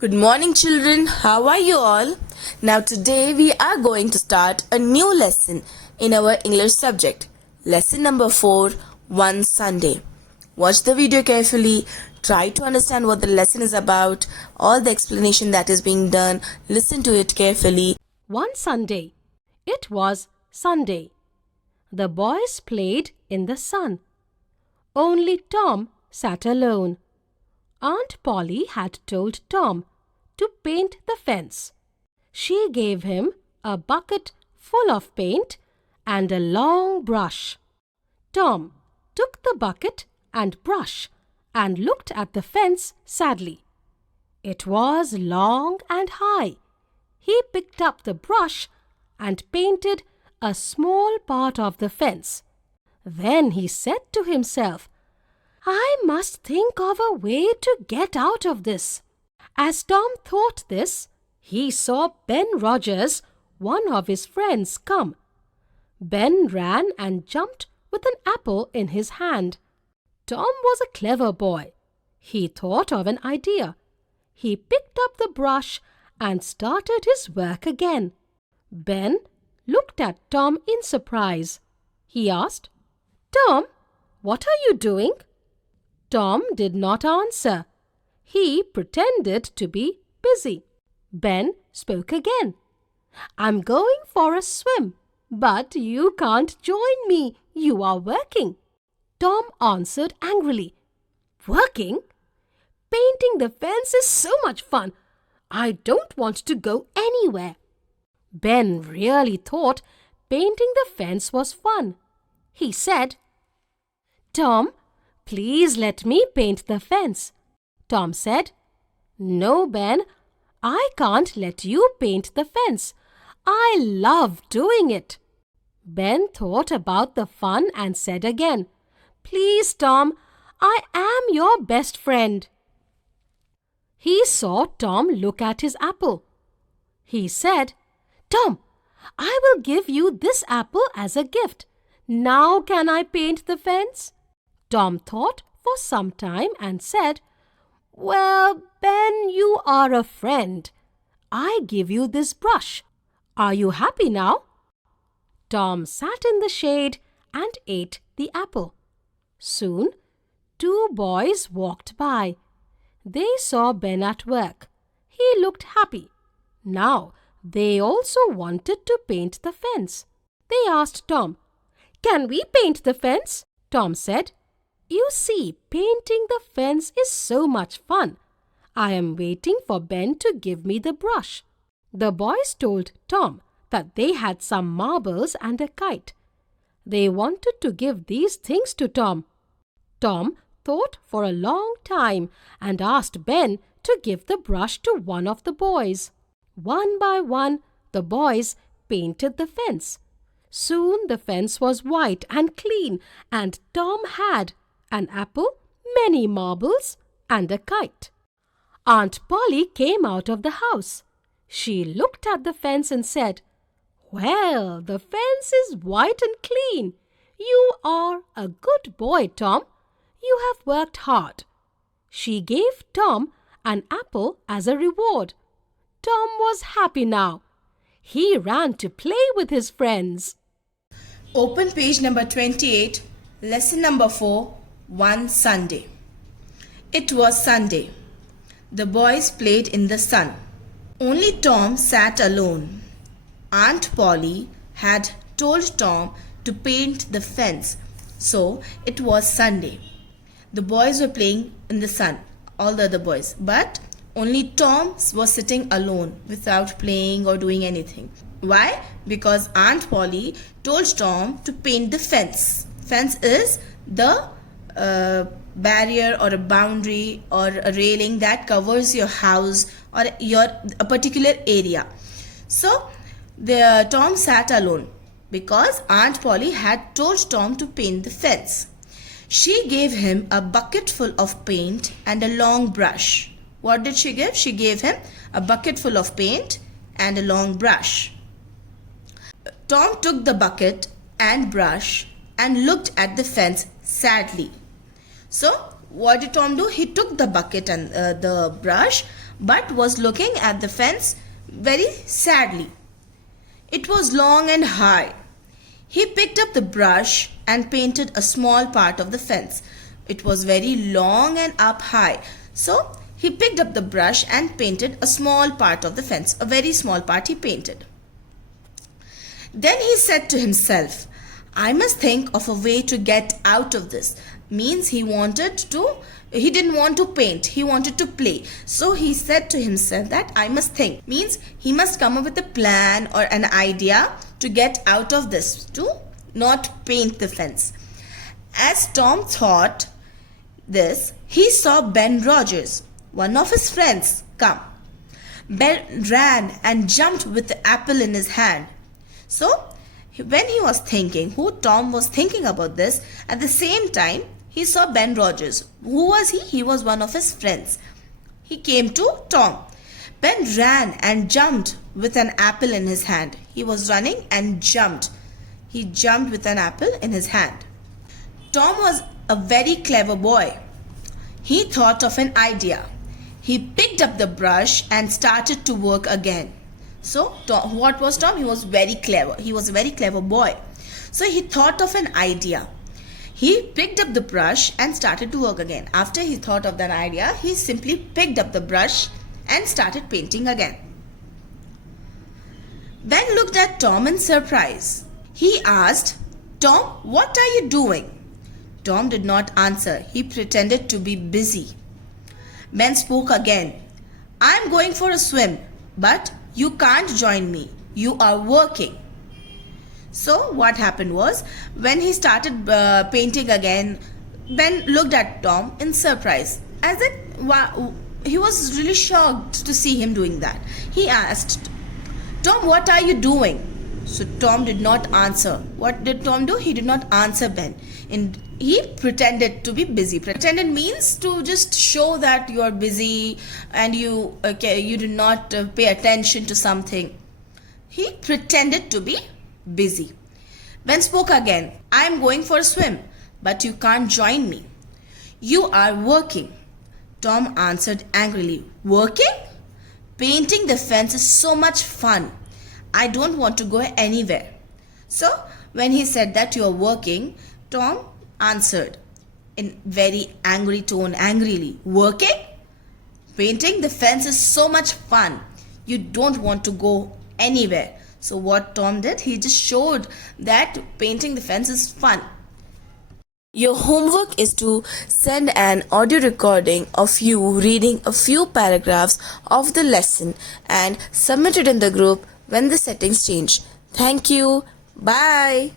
Good morning, children. How are you all? Now, today we are going to start a new lesson in our English subject. Lesson number 4, One Sunday. Watch the video carefully. Try to understand what the lesson is about, all the explanation that is being done. Listen to it carefully. One Sunday. It was Sunday. The boys played in the sun. Only Tom sat alone. Aunt Polly had told Tom to paint the fence. She gave him a bucket full of paint and a long brush. Tom took the bucket and brush and looked at the fence sadly. It was long and high. He picked up the brush and painted a small part of the fence. Then he said to himself, I must think of a way to get out of this. As Tom thought this, he saw Ben Rogers, one of his friends, come. Ben ran and jumped with an apple in his hand. Tom was a clever boy. He thought of an idea. He picked up the brush and started his work again. Ben looked at Tom in surprise. He asked, Tom, what are you doing? Tom did not answer. He pretended to be busy. Ben spoke again. I'm going for a swim, but you can't join me. You are working. Tom answered angrily. Working? Painting the fence is so much fun. I don't want to go anywhere. Ben really thought painting the fence was fun. He said, Tom, please let me paint the fence. Tom said, No, Ben, I can't let you paint the fence. I love doing it. Ben thought about the fun and said again, Please, Tom, I am your best friend. He saw Tom look at his apple. He said, Tom, I will give you this apple as a gift. Now can I paint the fence? Tom thought for some time and said, Well, Ben, you are a friend. I give you this brush. Are you happy now? Tom sat in the shade and ate the apple. Soon, two boys walked by. They saw Ben at work. He looked happy. Now, they also wanted to paint the fence. They asked Tom, Can we paint the fence? Tom said, You see, painting the fence is so much fun. I am waiting for Ben to give me the brush. The boys told Tom that they had some marbles and a kite. They wanted to give these things to Tom. Tom thought for a long time and asked Ben to give the brush to one of the boys. One by one, the boys painted the fence. Soon the fence was white and clean, and Tom had an apple, many marbles, and a kite. Aunt Polly came out of the house. She looked at the fence and said, Well, the fence is white and clean. You are a good boy, Tom. You have worked hard. She gave Tom an apple as a reward. Tom was happy now. He ran to play with his friends. Open page number 28, lesson number 4, One Sunday. It was Sunday. The boys played in the sun. Only Tom sat alone. Aunt Polly had told Tom to paint the fence, so it was Sunday. The boys were playing in the sun, all the other boys, but only Tom was sitting alone without playing or doing anything. Why? Because Aunt Polly told Tom to paint the fence. Fence is the barrier or a boundary or a railing that covers your house or a particular area. So Tom sat alone because Aunt Polly had told Tom to paint the fence. She gave him a bucket full of paint and a long brush. What did she give? She gave him a bucket full of paint and a long brush. Tom took the bucket and brush and looked at the fence sadly. So what did Tom do? He took the bucket and the brush, but was looking at the fence very sadly. It was long and high. He picked up the brush and painted a small part of the fence. It was very long and up high. So he picked up the brush and painted a small part of the fence. A very small part he painted. Then he said to himself, I must think of a way to get out of this. Means he didn't want to paint, he wanted to play. So he said to himself that I must think. Means he must come up with a plan or an idea to get out of this, to not paint the fence. As Tom thought this, he saw Ben Rogers, one of his friends, come. Ben ran and jumped with the apple in his hand. So when he was thinking, Tom was thinking about this, at the same time he saw Ben Rogers. Who was he? He was one of his friends. He came to Tom. Ben ran and jumped with an apple in his hand. He was running and jumped. He jumped with an apple in his hand. Tom was a very clever boy. He thought of an idea. He picked up the brush and started to work again. So what was Tom? He was very clever. He was a very clever boy. So he thought of an idea. He picked up the brush and started to work again. After he thought of that idea, he simply picked up the brush and started painting again. Ben looked at Tom in surprise. He asked, Tom, what are you doing? Tom did not answer. He pretended to be busy. Ben spoke again. I am going for a swim, but you can't join me. You are working. So what happened was, when he started painting again, Ben looked at Tom in surprise. As if he was really shocked to see him doing that. He asked, Tom, what are you doing? So Tom did not answer. What did Tom do? He did not answer Ben. He pretended to be busy. Pretended means to just show that you are busy and you did not pay attention to something. He pretended to be busy. Ben spoke again. I am going for a swim, but you can't join me. You are working. Tom answered angrily. Working? Painting the fence is so much fun. I don't want to go anywhere. So when he said that you are working, Tom answered in very angry tone, angrily. Working? Painting the fence is so much fun. You don't want to go anywhere. So what Tom did, he just showed that painting the fence is fun. Your homework is to send an audio recording of you reading a few paragraphs of the lesson and submit it in the group when the settings change. Thank you. Bye.